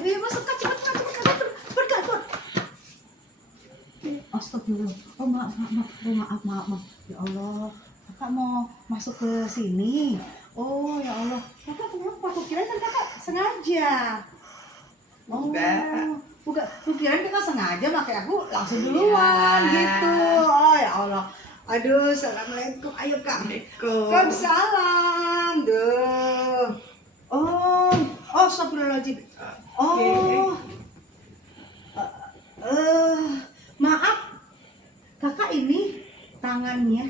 Ayo masuk kak, cepet kak. Astagfirullah. Oh maaf. Ya Allah, kakak mau masuk ke sini. Oh ya Allah, kakak kenapa? Aku kira kan kakak sengaja. Oh, bukan. Aku kira kakak sengaja, makanya aku langsung duluan gitu. Oh ya Allah. Aduh, assalamualaikum. Ayo kak. Waalaikumsalam. Duh. Oh, astagfirullahaladzim. Oh, maaf, kakak ini tangannya.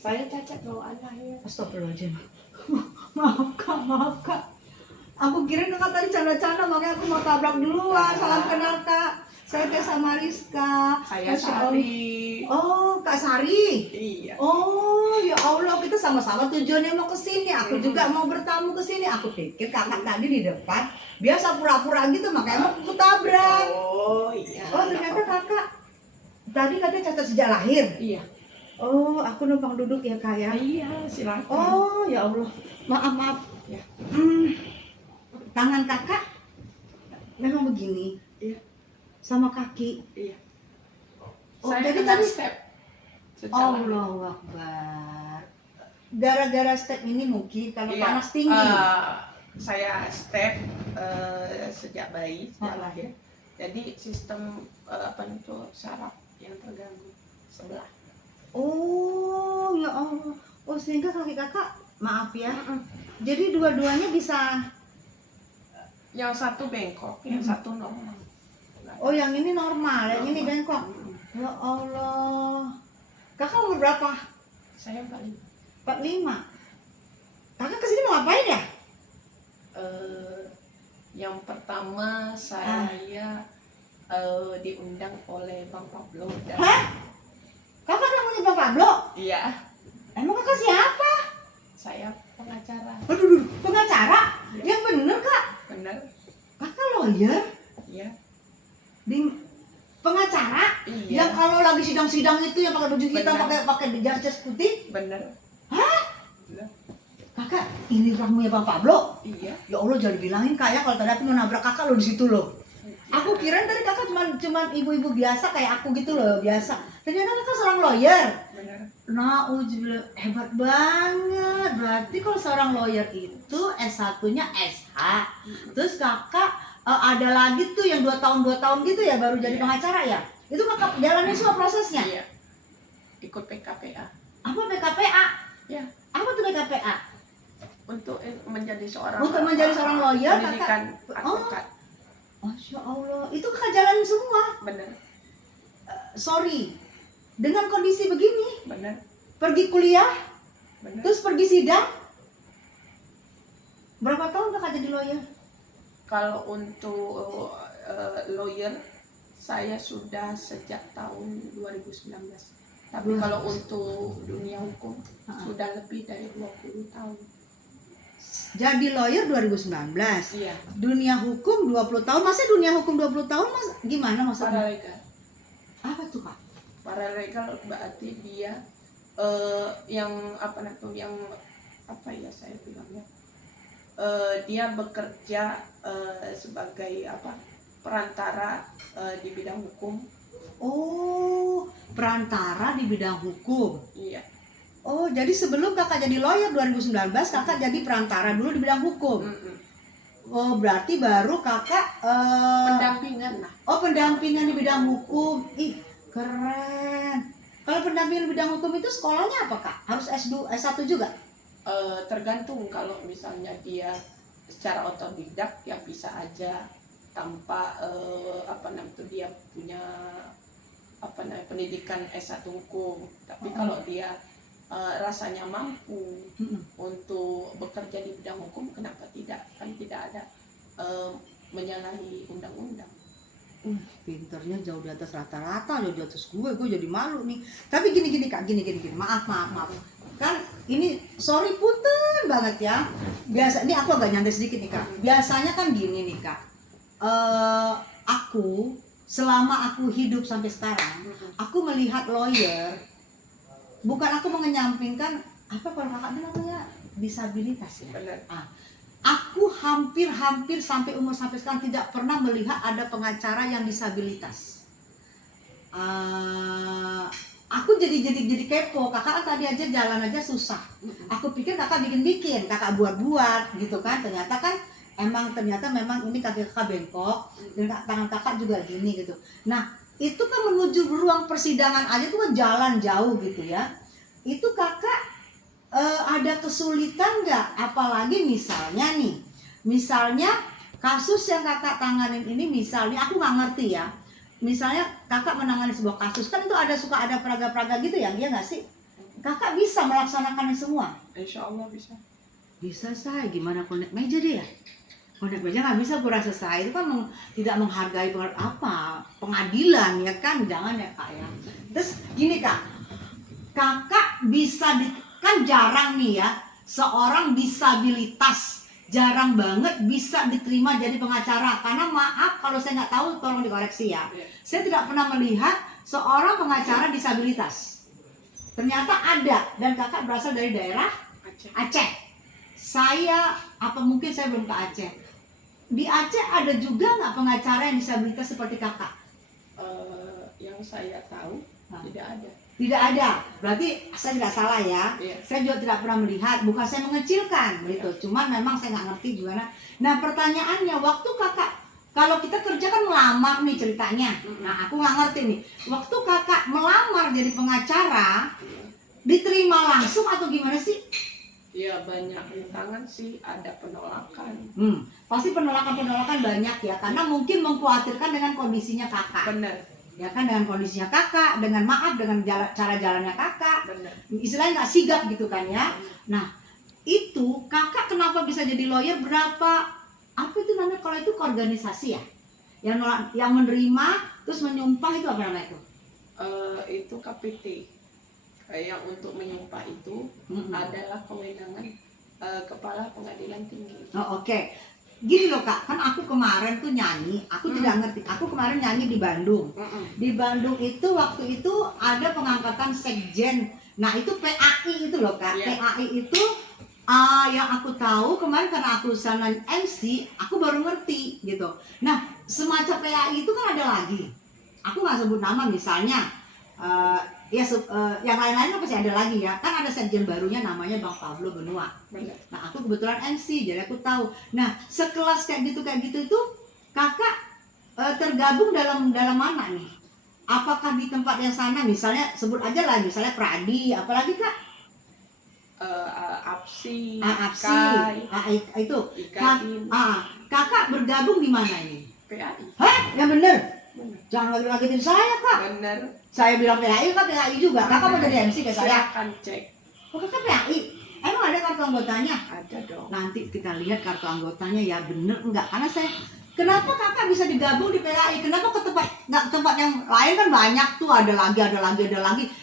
Saya cacat bawaan lahir. Astagfirullahaladzim. Maaf kak. Aku kira kakak tadi canda-canda, makanya aku mau tabrak duluan. Salam kenal kak. Saya Tessa Mariska. Saya Masya Allah. Sari. Oh, Kak Sari. Iya. Oh, ya Allah, kita sama-sama tujuannya mau ke sini. Aku juga mau bertamu ke sini. Aku pikir kakak tadi di depan biasa pura-pura gitu, makanya mau aku tabrak. Oh iya. Oh, ternyata kakak tadi katanya cacat sejak lahir. Iya. Oh, aku numpang duduk ya kak ya. Iya, silakan. Oh, ya Allah. Maaf. Ya. Tangan kakak memang begini. Iya. Sama kaki. Iya. Oh, Saya jadi kena tadi step. Sejak lahir. Allahu Akbar. Gara-gara step ini mungkin kalau Iya, panas tinggi. Saya step sejak bayi, sejak Oh. lahir. Jadi sistem saraf yang terganggu sebelah. Oh, ya Allah. Oh, sehingga kaki kakak, maaf ya. Jadi dua-duanya bisa. Yang satu bengkok, yang satu normal. Oh, yang ini normal, yang ini bengkok. Ya Allah. Kakak umur berapa? Saya 45. 45. Kakak kesini mau ngapain ya? Yang pertama saya diundang oleh Bang Pablo. Hah? Kakak namanya Bang Pablo? Iya, Emang kakak siapa? saya pengacara. Aduh, pengacara? Yang bener kak? Benar? Kakak lawyer? Iya. Di pengacara? Iya. Yang kalau lagi sidang-sidang itu yang pakai baju hitam, Bener. pakai jas putih? Benar. Hah? Benar. Kakak, ini ramunya Bang Pablo? Iya. Ya Allah, jangan bilangin kak ya kalau tadi aku mau nabrak kakak lo di situ loh. Aku kirain tadi kakak cuman ibu-ibu biasa kayak aku gitu loh, biasa. Ternyata kakak seorang lawyer. Benar. Nauzubillah, hebat banget. Berarti kalau seorang lawyer itu S1-nya SH. Terus kakak ada lagi tuh yang 2 tahun gitu ya baru jadi Iya. pengacara ya? Itu kakak jalanin semua prosesnya? Iya. Ikut PKPA. Apa PKPA? Ya. Apa tuh PKPA? Untuk menjadi seorang lawyer, pendidikan kakak. advokat. Masya Allah, itu kakak jalanin semua. Benar. Sorry, dengan kondisi begini, Benar. pergi kuliah, Benar. terus pergi sidang. Berapa tahun kakak jadi lawyer? Kalau untuk lawyer saya sudah sejak tahun 2019. Tapi kalau untuk dunia hukum sudah lebih dari 20 tahun. Jadi lawyer 2019. Iya. Dunia hukum 20 tahun. Masa dunia hukum 20 tahun mas gimana maksudnya? Paralegal. Apa tuh kak? Paralegal berarti dia yang saya bilangnya dia bekerja sebagai perantara di bidang hukum. Oh, perantara di bidang hukum. Iya. Oh, jadi sebelum kakak jadi lawyer 2019 kakak jadi perantara dulu di bidang hukum. Oh, berarti baru kakak Pendampingan lah. oh, pendampingan di bidang hukum. Ih, keren. Kalau pendampingan di bidang hukum itu sekolahnya apa kak? Harus S2, S1 juga? Tergantung, kalau misalnya dia secara otodidak ya bisa aja tanpa dia punya pendidikan S1 hukum. Tapi kalau dia rasanya mampu untuk bekerja di bidang hukum, kenapa tidak? Kan tidak ada menyalahi undang-undang. Pinternya jauh di atas rata-rata, jauh di atas gue jadi malu nih. Tapi gini kak, gini. Maaf. Kan ini sorry punten banget ya. Biasa, ini aku agak nyantai sedikit nih kak. Biasanya kan gini nih kak. Aku selama aku hidup sampai sekarang, aku melihat lawyer, bukan aku mengenyampingkan apa kalau kakak bilang namanya disabilitas ya. Benar. Aku hampir sampai umur sampai sekarang tidak pernah melihat ada pengacara yang disabilitas. Aku jadi kepo. Kakak kan tadi aja jalan aja susah. Aku pikir kakak bikin, kakak buat gitu kan. Ternyata memang ini kaki kakak bengkok dan tangan kakak juga gini gitu. Nah, itu kan menuju ruang persidangan aja tuh kan jalan jauh gitu ya. Itu kakak ada kesulitan nggak? Apalagi misalnya kasus yang kakak tanganin ini, misalnya aku nggak ngerti ya. Misalnya kakak menangani sebuah kasus, kan itu suka ada peraga-peraga gitu ya, dia nggak sih? Kakak bisa melaksanakannya semua? Insya Allah bisa. Bisa saya, gimana konek meja dia? Konek meja nggak bisa, gue rasa saya itu kan tidak menghargai pengadilan ya kan, jangan ya kak ya. Terus gini kak, kakak bisa kan jarang nih ya, seorang disabilitas jarang banget bisa diterima jadi pengacara. Karena maaf kalau saya nggak tahu, tolong dikoreksi ya. Saya tidak pernah melihat seorang pengacara disabilitas. Ternyata ada, dan kakak berasal dari daerah Aceh. Mungkin saya belum ke Aceh. Di Aceh ada juga nggak pengacara yang disabilitas seperti kakak? Yang saya tahu tidak ada. Tidak ada, berarti saya tidak salah ya. Saya juga tidak pernah melihat, bukan saya mengecilkan gitu. Cuman memang saya nggak ngerti gimana. Nah pertanyaannya, waktu kakak, kalau kita kerja kan melamar nih ceritanya. Nah aku nggak ngerti nih, waktu kakak melamar jadi pengacara, diterima langsung atau gimana sih? Ya banyak rintangan sih, ada penolakan. Pasti penolakan banyak ya, karena mungkin mengkhawatirkan dengan kondisinya kakak. Benar. Ya kan, dengan kondisinya kakak, dengan cara jalannya kakak, istilahnya nggak sigap gitu kan ya. Nah itu kakak kenapa bisa jadi lawyer? Apa itu namanya kalau itu organisasi ya, yang menerima terus menyumpah, itu apa namanya itu? Itu KPT. Yang untuk menyumpah itu adalah kewenangan Kepala Pengadilan Tinggi. Oke. Gini loh kak, kan aku kemarin tuh nyanyi, aku tidak ngerti. Aku kemarin nyanyi di Bandung. Di Bandung itu waktu itu ada pengangkatan sekjen. Nah itu PAI itu loh kak. PAI itu yang aku tahu kemarin karena aku sana MC, aku baru ngerti gitu. Nah semacam PAI itu kan ada lagi. Aku nggak sebut nama, misalnya yang lain-lain kan pasti ada lagi ya. Kan ada sekjen barunya namanya Bang Pablo Benua. Nah aku kebetulan MC, jadi aku tahu. Nah sekelas kayak gitu itu kakak tergabung dalam mana nih? Apakah di tempat yang sana, misalnya sebut aja lah, misalnya Pradi, apalagi kak? APSI, itu. Kakak bergabung di mana ini? PAI. Hah? Yang bener? Jangan ngagetin saya kak. Bener. Saya bilang PAI, kak PAI juga. Kakak mau jadi MC ke saya? Silakan cek. Oh kakak PAI? Emang ada kartu anggotanya? Ada dong. Nanti kita lihat kartu anggotanya ya bener enggak. Karena kenapa kakak bisa digabung di PAI? Kenapa nggak ke tempat yang lain? Kan banyak tuh, ada lagi.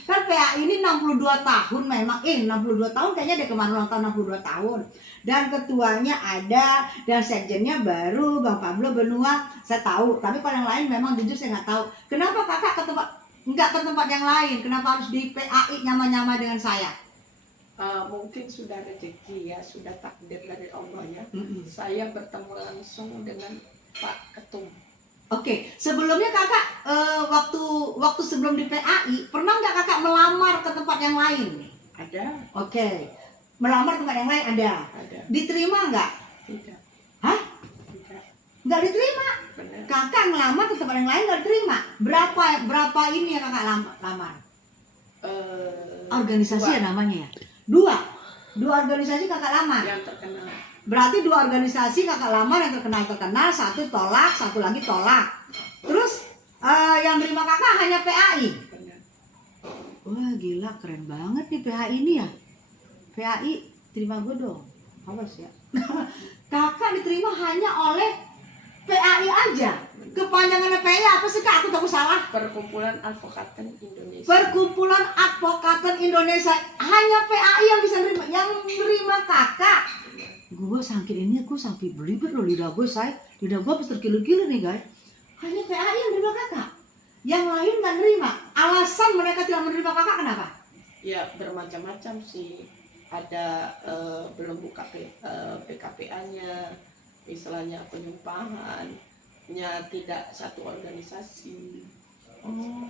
Kan PAI ini 62 tahun memang. 62 tahun kayaknya dia kemarin ulang tahun 62 tahun. Dan ketuanya ada, dan sekjennya baru Bang Pablo Benua, saya tahu. Tapi kalau yang lain memang jujur saya nggak tahu. Kenapa kakak nggak ke tempat yang lain? Kenapa harus di PAI nyama-nyama dengan saya? Mungkin sudah rezeki ya, sudah takdir dari Allah ya. Saya bertemu langsung dengan Pak Ketum. Oke, sebelumnya kakak waktu sebelum di PAI pernah nggak kakak melamar ke tempat yang lain? Ada. Oke, melamar tempat yang lain ada. Diterima nggak? Tidak. Hah? Tidak. Nggak diterima. Benar. Kakak ngelamar ke tempat yang lain nggak diterima. Berapa ini yang kakak lamar? Organisasi ya namanya ya. Dua organisasi kakak lamar. Yang terkenal. Berarti 2 organisasi kakak lamar yang terkenal, satu tolak, satu lagi tolak. Terus yang terima kakak hanya PAI. Benar. Wah gila, keren banget nih PAI ini ya. PAI terima gue dong, awas ya. Kakak diterima hanya oleh PAI aja. Kepanjangannya PAI apa sih kak? Aku takut salah. Perkumpulan Advokaten Indonesia. Perkumpulan Advokaten Indonesia. Hanya PAI yang bisa nerima, yang nerima kakak. Gue sakit ini, gue sampai belibet loh lidah gue, lidah gue habis terkilir-kilir nih guys. Hanya PAI yang nerima kakak, yang lain nggak nerima. Alasan mereka tidak menerima kakak kenapa? Ya bermacam-macam sih. ada belum buka PKPA-nya, istilahnya penyumpahannya tidak satu organisasi. Oh,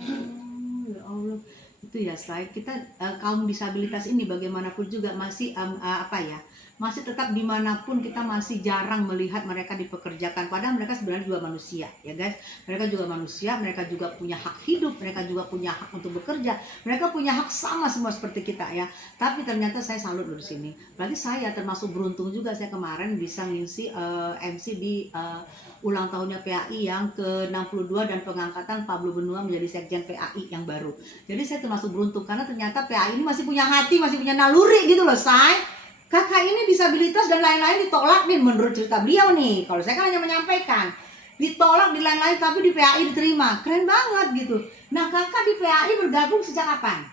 ya Allah. Itu ya, saya kita kaum disabilitas ini bagaimanapun juga masih apa ya, masih tetap dimanapun kita masih jarang melihat mereka dipekerjakan, padahal mereka sebenarnya juga manusia ya guys. Mereka juga manusia, mereka juga punya hak hidup, mereka juga punya hak untuk bekerja, mereka punya hak sama semua seperti kita ya. Tapi ternyata saya salut loh di sini. Berarti saya termasuk beruntung juga, saya kemarin bisa ngisi MC di ulang tahunnya PAI yang ke-62 dan pengangkatan Pablo Benua menjadi Sekjen PAI yang baru. Jadi saya termasuk beruntung karena ternyata PAI ini masih punya hati, masih punya naluri gitu loh, say. Kakak ini disabilitas dan lain-lain ditolak nih menurut cerita beliau nih. Kalau saya kan hanya menyampaikan. Ditolak di lain-lain tapi di PAI diterima. Keren banget gitu. Nah, kakak di PAI bergabung sejak kapan?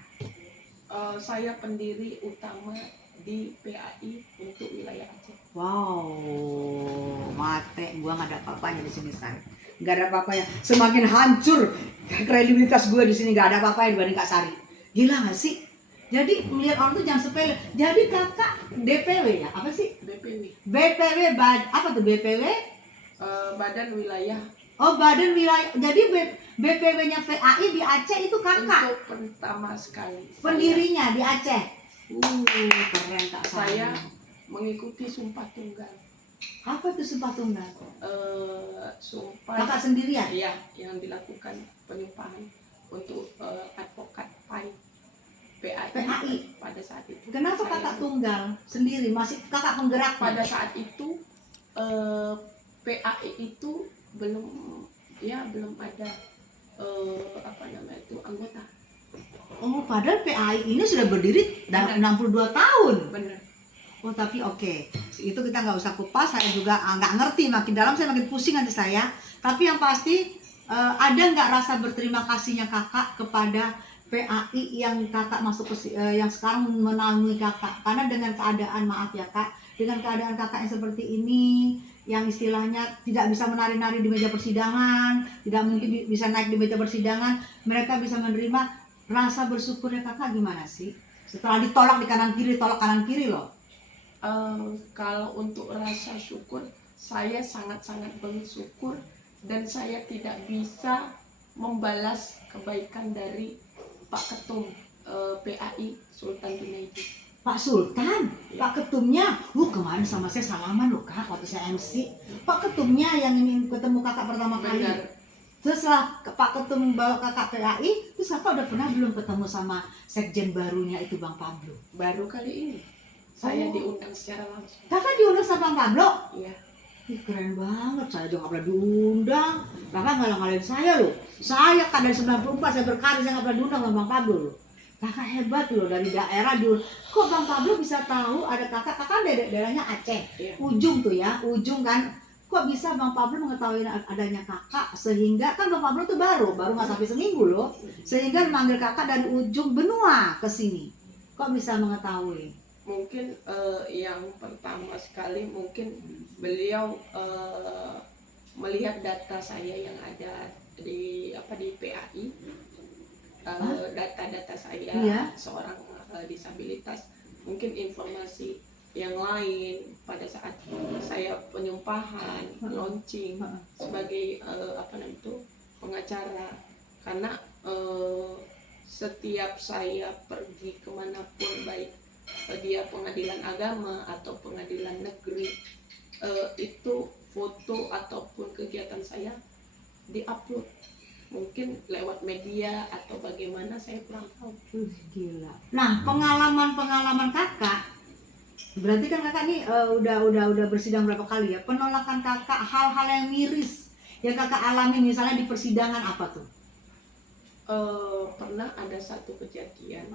Saya pendiri utama di PAI untuk wilayah Aceh. Wow, mate, gua nggak ada apa-apanya di sini, say. Nggak ada apa-apanya. Semakin hancur kredibilitas gue di sini, nggak ada apa-apa dibanding Kak Sari. Gila nggak sih? Jadi melihat orang tuh jangan sepele. Jadi kakak DPW ya? Apa sih? BPW. BPW, apa tuh BPW? Badan Wilayah. Oh, Badan Wilayah. Jadi BPW-nya PAI di Aceh itu kakak. Untuk pertama sekali. Pendirinya di Aceh. Keren Kak Sari. Saya mengikuti Sumpah Tunggal. Apa itu Sumpah Tunggal? Sumpah. Kakak sendirian? Iya, yang dilakukan penyumpahan untuk advokat PAI pada saat itu. Kenapa kakak tunggal sendiri? Masih kakak penggerak? Pada saat itu PAI itu belum ada anggota. Oh, padahal PAI ini sudah berdiri dalam 62 tahun. Benar. Oh, tapi oke. Itu kita nggak usah kupas. Saya juga nggak ngerti. Makin dalam saya makin pusing nanti saya. Tapi yang pasti ada nggak rasa berterima kasihnya kakak kepada PAI yang kakak masuk ke yang sekarang menaungi kakak? Karena dengan keadaan, maaf ya kak, dengan keadaan kakak yang seperti ini, yang istilahnya tidak bisa menari-nari di meja persidangan, tidak mungkin bisa naik di meja persidangan, mereka bisa menerima. Rasa bersyukurnya kakak gimana sih? Setelah ditolak di kanan kiri, tolak kanan kiri loh. Kalau untuk rasa syukur, saya sangat-sangat bersyukur dan saya tidak bisa membalas kebaikan dari Pak Ketum PAI Sultan Junaidi. Pak Sultan, ya. Pak Ketumnya, kemarin sama saya salaman loh kak waktu saya MC. Pak Ketumnya yang ingin ketemu kakak pertama kali. Terus setelah Pak Ketum bawa kakak PAI, terus kakak udah pernah belum ketemu sama sekjen barunya itu Bang Pablo? Baru kali ini saya diundang secara langsung. Kakak diundang sama Bang Pablo? Iya. Keren banget, saya juga nggak pernah diundang. Kakak ngalah-ngalahin saya loh. Saya kan dari 94 saya berkarir, saya nggak pernah diundang sama Bang Pablo loh. Kakak hebat loh, dari daerah diundang. Kok Bang Pablo bisa tahu ada kakak? Kakak daerahnya Aceh, iya. Ujung tuh ya, ujung kan. Kok bisa Bang Pablo mengetahui adanya kakak sehingga kan Bang Pablo tuh baru nggak sampai seminggu loh, sehingga memanggil kakak dari ujung benua ke sini. Kok bisa mengetahui? Mungkin yang pertama sekali mungkin beliau melihat data saya yang ada di PAI, data-data saya, iya, seorang disabilitas, mungkin informasi yang lain pada saat saya penyumpahan, launching sebagai pengacara, karena setiap saya pergi kemanapun, baik dia pengadilan agama atau pengadilan negeri, itu foto ataupun kegiatan saya diupload, mungkin lewat media atau bagaimana saya kurang tahu. Gila. Nah, pengalaman kakak, berarti kan kakak nih udah bersidang berapa kali ya? Penolakan kakak, hal-hal yang miris yang kakak alami misalnya di persidangan apa tuh? Pernah ada satu kejadian,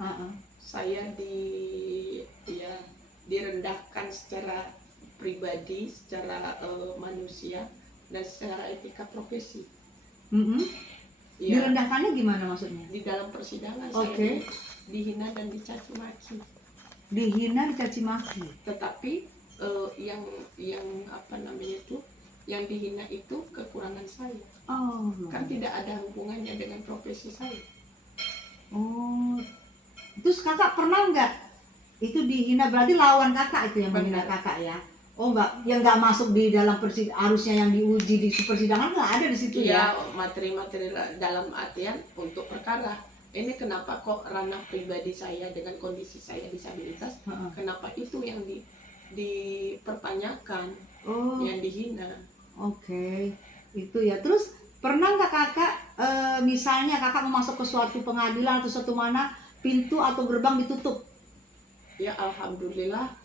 saya direndahkan secara pribadi, secara manusia dan secara etika profesi. Ya, direndahkannya gimana maksudnya? Di dalam persidangan saya dihina dan dicaci maki. Dihina, dicaci maki. Tetapi yang yang dihina itu kekurangan saya. Kan tidak ada hubungannya dengan profesi saya. Terus kakak pernah nggak Itu dihina berarti lawan kakak itu yang menghina Benar. kakak ya? Oh enggak, yang nggak masuk di dalam harusnya yang diuji di persidangan nggak ada di situ ya? Iya, materi-materi dalam artian untuk perkara. Ini kenapa kok ranah pribadi saya dengan kondisi saya disabilitas, Heeh. kenapa itu yang dipertanyakan, Oh, yang dihina. oke. Itu ya. Terus pernah nggak kakak, misalnya kakak mau masuk ke suatu pengadilan atau suatu mana, pintu atau gerbang ditutup? Ya alhamdulillah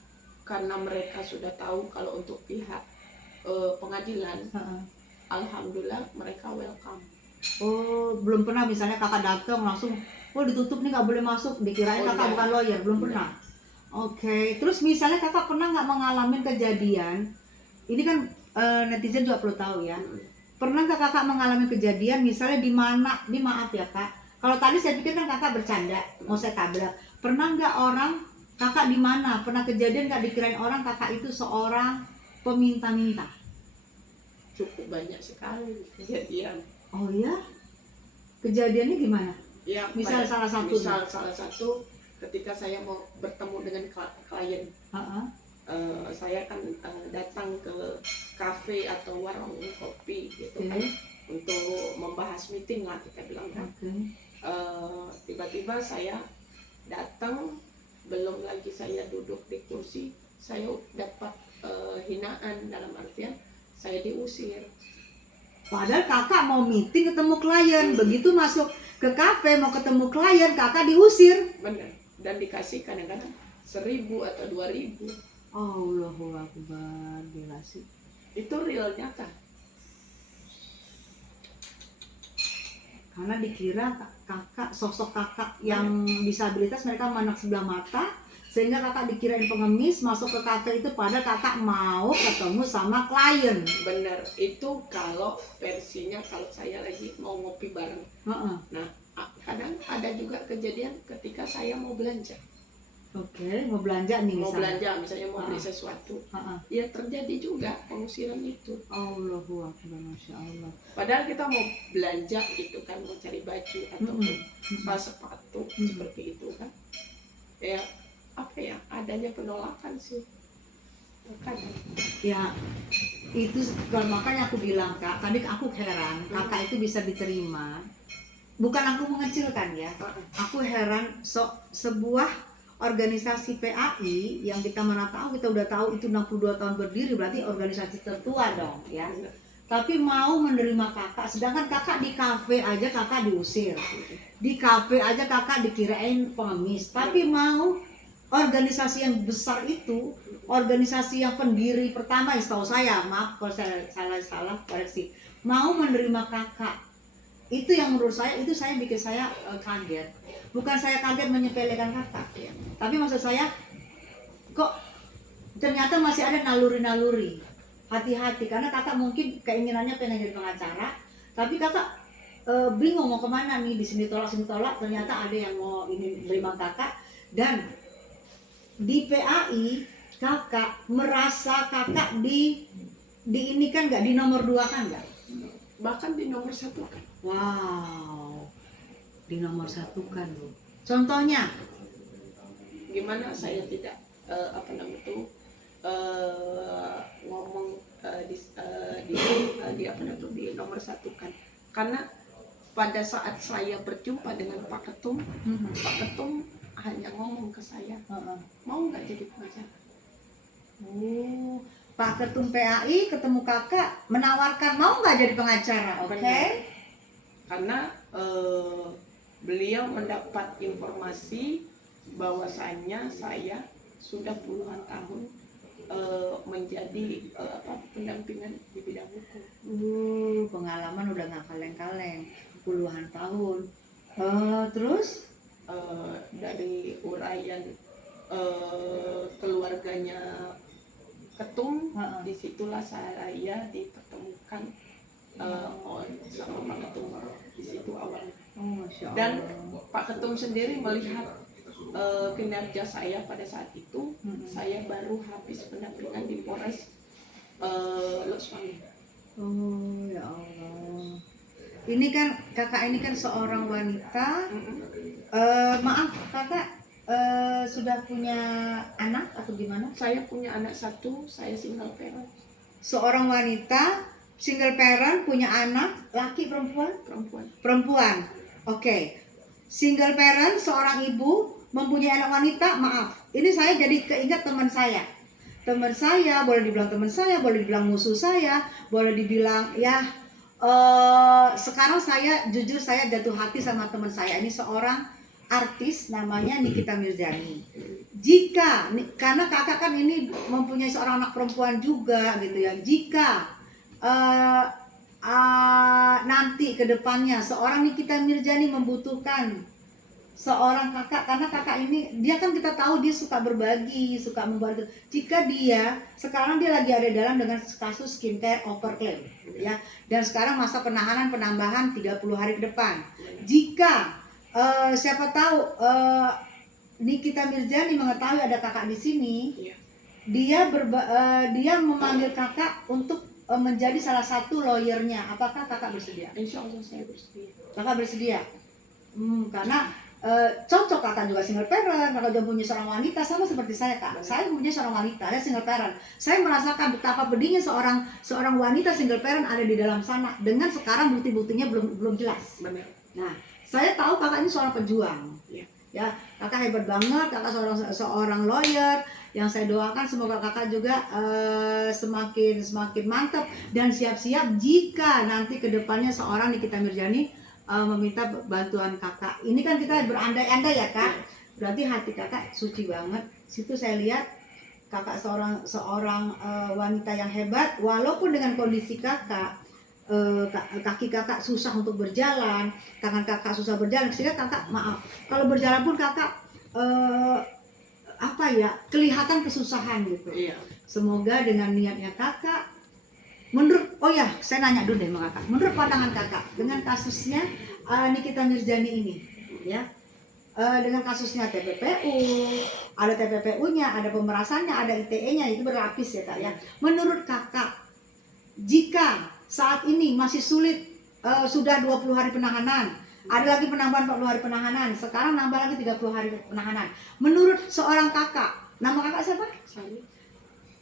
karena mereka sudah tahu kalau untuk pihak pengadilan, Heeh. alhamdulillah mereka welcome. Oh, belum pernah misalnya kakak datang langsung, oh ditutup nih nggak boleh masuk, dikirain Oh, kakak enggak. bukan lawyer, belum Enggak. pernah. Oke, terus misalnya kakak pernah nggak mengalami kejadian, ini kan netizen juga perlu tahu ya, pernah nggak kakak mengalami kejadian misalnya di mana, di maaf ya kak, kalau tadi saya pikir kan kakak bercanda, mau saya tabrak, pernah nggak orang, kakak di mana, pernah kejadian nggak dikirain orang kakak itu seorang peminta-minta? Cukup banyak sekali kejadian. Oh ya, kejadiannya gimana? Ya, Misal salah satu. misal salah satu ketika saya mau bertemu dengan klien, Heeh. saya kan datang ke kafe atau warung kopi gitu Oke. kan untuk membahas meeting lah kita bilang kan. Oke. Tiba-tiba saya datang, belum lagi saya duduk di kursi, saya dapat hinaan dalam artian saya diusir. Padahal kakak mau meeting ketemu klien, begitu masuk ke kafe mau ketemu klien, kakak diusir. Benar. Dan dikasih kadang-kadang 1.000 atau 2.000. Allahu Akbar, dikasih. Itu real nyata. Karena dikira kakak, sosok kakak yang disabilitas mereka memandang sebelah mata, sehingga kakak dikirain pengemis masuk ke kafe itu padahal kakak mau ketemu sama klien. Benar. Itu kalau versinya kalau saya lagi mau ngopi bareng. Heeh. Nah, kadang ada juga kejadian ketika saya mau belanja. Oke, mau belanja nih Mau misalnya. belanja, misalnya mau beli sesuatu. Heeh. Ya terjadi juga pengusiran itu. Allahu Akbar, Masya Allah. Padahal kita mau belanja gitu kan, mau cari baju ataupun sepatu seperti itu kan. Ya, apa ya, adanya penolakan sih. Kadang. Ya, itu makanya aku bilang kak, tadi aku heran kakak itu bisa diterima. Bukan aku mengecilkan ya, aku heran sebuah organisasi PAI yang kita mana tahu, kita udah tahu itu 62 tahun berdiri, berarti organisasi tertua dong ya. Tapi mau menerima kakak, sedangkan kakak di kafe aja kakak diusir, di kafe aja kakak dikirain pengemis, tapi mau organisasi yang besar itu, organisasi yang pendiri pertama, setahu saya, maaf kalau saya salah koreksi, mau menerima kakak. Itu yang menurut saya, itu saya bikin saya kaget. Bukan saya kaget menyepelekan kakak, tapi maksud saya kok ternyata masih ada naluri-naluri. Hati-hati, karena kakak mungkin keinginannya pengen jadi pengacara, tapi kakak bingung mau kemana nih, di sini tolak, ternyata ada yang mau ini menerima kakak. Dan di PAI kakak merasa kakak di ini kan nggak, di nomor 2 kan nggak? Bahkan di nomor 1 kan. Wow, di nomor 1 kan loh. Contohnya Gimana saya tidak ngomong di nomor 1 kan. Karena pada saat saya berjumpa dengan Pak Ketum, Pak Ketum hanya ngomong ke saya, mau nggak jadi pengacara? Oh, Pak Ketum PAI ketemu kakak menawarkan mau nggak jadi pengacara, oke? Karena beliau mendapat informasi bahwasannya saya sudah puluhan tahun menjadi pendampingan di bidang hukum. Pengalaman udah nggak kaleng-kaleng, puluhan tahun. Terus dari uraian keluarganya Ketum, disitulah saya dipertemukan sama Pak Ketum di situ awalnya. Dan Pak Ketum sendiri melihat kinerja saya pada saat itu, saya baru habis pendampingan di Polres Losmangi. Oh ya Allah. Ini kan kakak ini kan seorang wanita. Maaf kakak, sudah punya anak atau gimana? Saya punya anak satu, saya single parent. Seorang wanita single parent punya anak, laki perempuan? Perempuan. Perempuan. Oke. Single parent, seorang ibu mempunyai anak wanita. Maaf, ini saya jadi keingat teman saya. Teman saya, boleh dibilang teman saya, boleh dibilang musuh saya, boleh dibilang ya. Sekarang saya jujur saya jatuh hati sama teman saya. Ini seorang artis namanya Nikita Mirzani. Karena kakak kan ini mempunyai seorang anak perempuan juga gitu ya. Jika nanti ke depannya seorang Nikita Mirzani membutuhkan seorang kakak, karena kakak ini dia kan kita tahu dia suka berbagi, suka membantu. Jika sekarang dia lagi ada dalam dengan kasus skincare overclaim ya, dan sekarang masa penahanan penambahan 30 hari ke depan. Jika siapa tahu Nikita Mirzani mengetahui ada kakak di sini, dia memanggil kakak untuk menjadi salah satu lawyernya. Apakah kakak bersedia? Insya Allah saya bersedia. Kakak bersedia? Karena cocok, kakak juga single parent, kakak juga punya seorang wanita sama seperti saya kak. Saya punya seorang wanita, saya single parent. Saya merasakan betapa pedihnya seorang wanita single parent ada di dalam sana. Dengan sekarang bukti-buktinya belum jelas. Benar. Nah, saya tahu kakak ini seorang pejuang. Ya, kakak hebat banget, kakak seorang lawyer. Yang saya doakan semoga kakak juga semakin mantap dan siap-siap jika nanti kedepannya seorang Nikita Mirzani meminta bantuan kakak. Ini kan kita berandai-andai ya kak. Berarti hati kakak suci banget. Situ saya lihat kakak seorang wanita yang hebat, walaupun dengan kondisi kakak kaki kakak susah untuk berjalan, tangan kakak susah berjalan, sehingga kakak maaf kalau berjalan pun kakak kelihatan kesusahan gitu. Iya. Semoga dengan niatnya kakak, saya nanya dulu deh sama kakak, menurut pandangan kakak dengan kasusnya Nikita Mirzani ini, ya, dengan kasusnya TPPU, ada TPPU-nya, ada pemerasannya, ada ITE-nya, itu berlapis ya kak ya. Menurut kakak, jika saat ini masih sulit, sudah 20 hari penahanan, ada lagi penambahan 40 hari penahanan, sekarang nambah lagi 30 hari penahanan. Menurut seorang kakak, nama kakak siapa? Sari.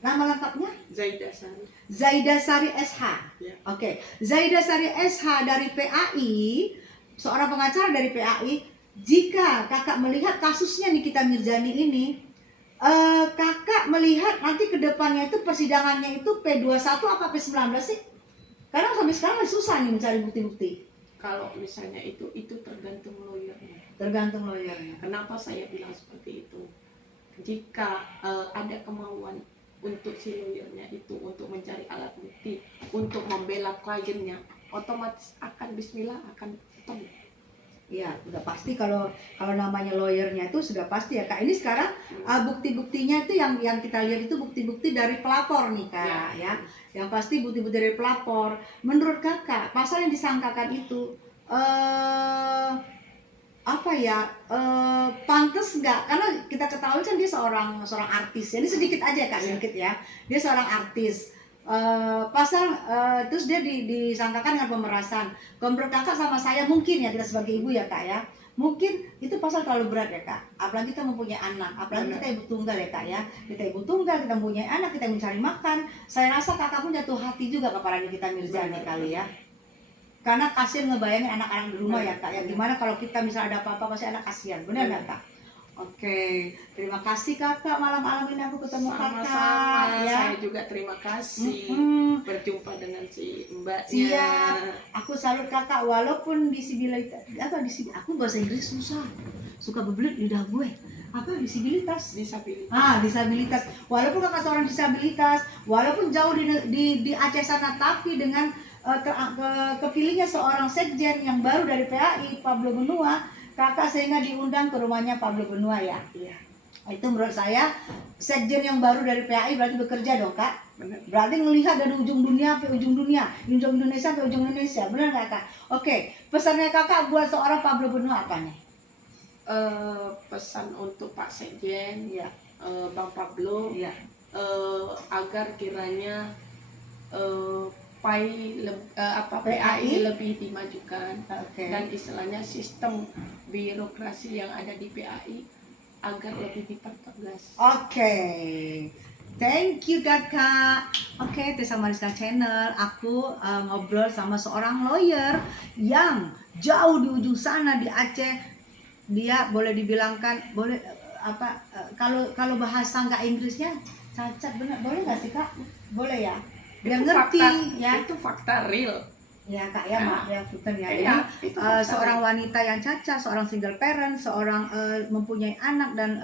Nama lengkapnya? Zaida Sari. Zaida Sari SH. Ya. Oke. Zaida Sari SH dari PAI, seorang pengacara dari PAI. Jika kakak melihat kasusnya Nikita Mirzani ini, kakak melihat nanti ke depannya itu persidangannya itu P21 apa P19 sih? Karena sampai sekarang masih susah nih mencari bukti-bukti. Kalau misalnya itu tergantung lawyernya. Tergantung lawyernya. Kenapa saya bilang seperti itu? Jika ada kemauan untuk si lawyernya itu untuk mencari alat bukti, untuk membela kliennya, otomatis akan bismillah akan ketemu. Iya, udah pasti kalau namanya lawyernya itu sudah pasti ya kak. Ini sekarang bukti-buktinya itu yang kita lihat itu bukti-bukti dari pelapor nih kak ya. Yang pasti bukti-bukti dari pelapor. Menurut kakak pasal yang disangkakan itu pantas nggak? Karena kita ketahui kan dia seorang artis. Ini sedikit aja kak, sedikit ya. Dia seorang artis. Terus dia disangkakan dengan pemerasan. Kalau menurut kakak sama saya mungkin ya, kita sebagai ibu ya kak ya, mungkin itu pasal terlalu berat ya kak. Apalagi kita mempunyai anak, apalagi kita ibu tunggal ya kak ya. Kita ibu tunggal, kita mempunyai anak, kita mencari makan. Saya rasa kakak pun jatuh hati juga kepada Nikita Mirzani kali ya. Karena kasihan ngebayangin anak-anak di rumah ya kak. Yang gimana kalau kita misalnya ada apa-apa pasti anak kasihan, benar nggak kak? Oke, terima kasih kakak, malam-malam ini aku ketemu kakak ya. Saya juga terima kasih berjumpa dengan si mbaknya. Siap, aku salut kakak walaupun disabilitas, aku bahasa Inggris susah, suka bebelit lidah gue. Apa disabilitas? Disabilitas. Walaupun kakak seorang disabilitas, walaupun jauh di Aceh sana, tapi dengan kepilihnya seorang sekjen yang baru dari PAI, Pablo Benua, kakak sehingga diundang ke rumahnya Pablo Benua ya. Iya. Itu menurut saya sekjen yang baru dari PAI berarti bekerja dong kak. Benar. Berarti ngelihat dari ujung dunia sampai ujung dunia, ujung Indonesia sampai ujung Indonesia, benar nggak kak? Oke, pesannya kakak buat seorang Pablo Benua apa nih? Pesan untuk Pak Sekjen, Ya. Bang Pablo, Ya. Agar kiranya PAI lebih dimajukan, Oke. dan istilahnya sistem birokrasi yang ada di PAI agar lebih dipertegas. Oke. Thank you Kakak. Oke, Tessa Mariska Channel. Aku ngobrol sama seorang lawyer yang jauh di ujung sana di Aceh. Dia boleh dibilangkan boleh kalau bahasa nggak Inggrisnya cacat, benar boleh nggak sih Kak? Boleh ya. Dia Itu ngerti fakta, ya. itu fakta real. Ya Kak ya, maaf ya Punten ya. Jadi Iya, itu fakta seorang real. wanita yang cacat, seorang single parent, seorang mempunyai anak dan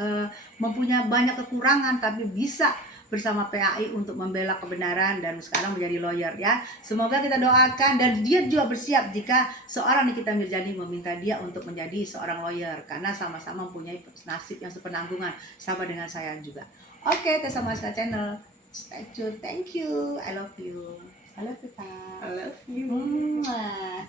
mempunyai banyak kekurangan tapi bisa bersama PAI untuk membela kebenaran dan sekarang menjadi lawyer ya. Semoga kita doakan dan dia juga bersiap jika seorang Nikita Mirjani meminta dia untuk menjadi seorang lawyer karena sama-sama mempunyai nasib yang sepenanggungan sama dengan saya juga. Oke, Tessa Mariska Channel. Stay tune. Thank you. I love you. I love you, Kak. I love you. Mwah.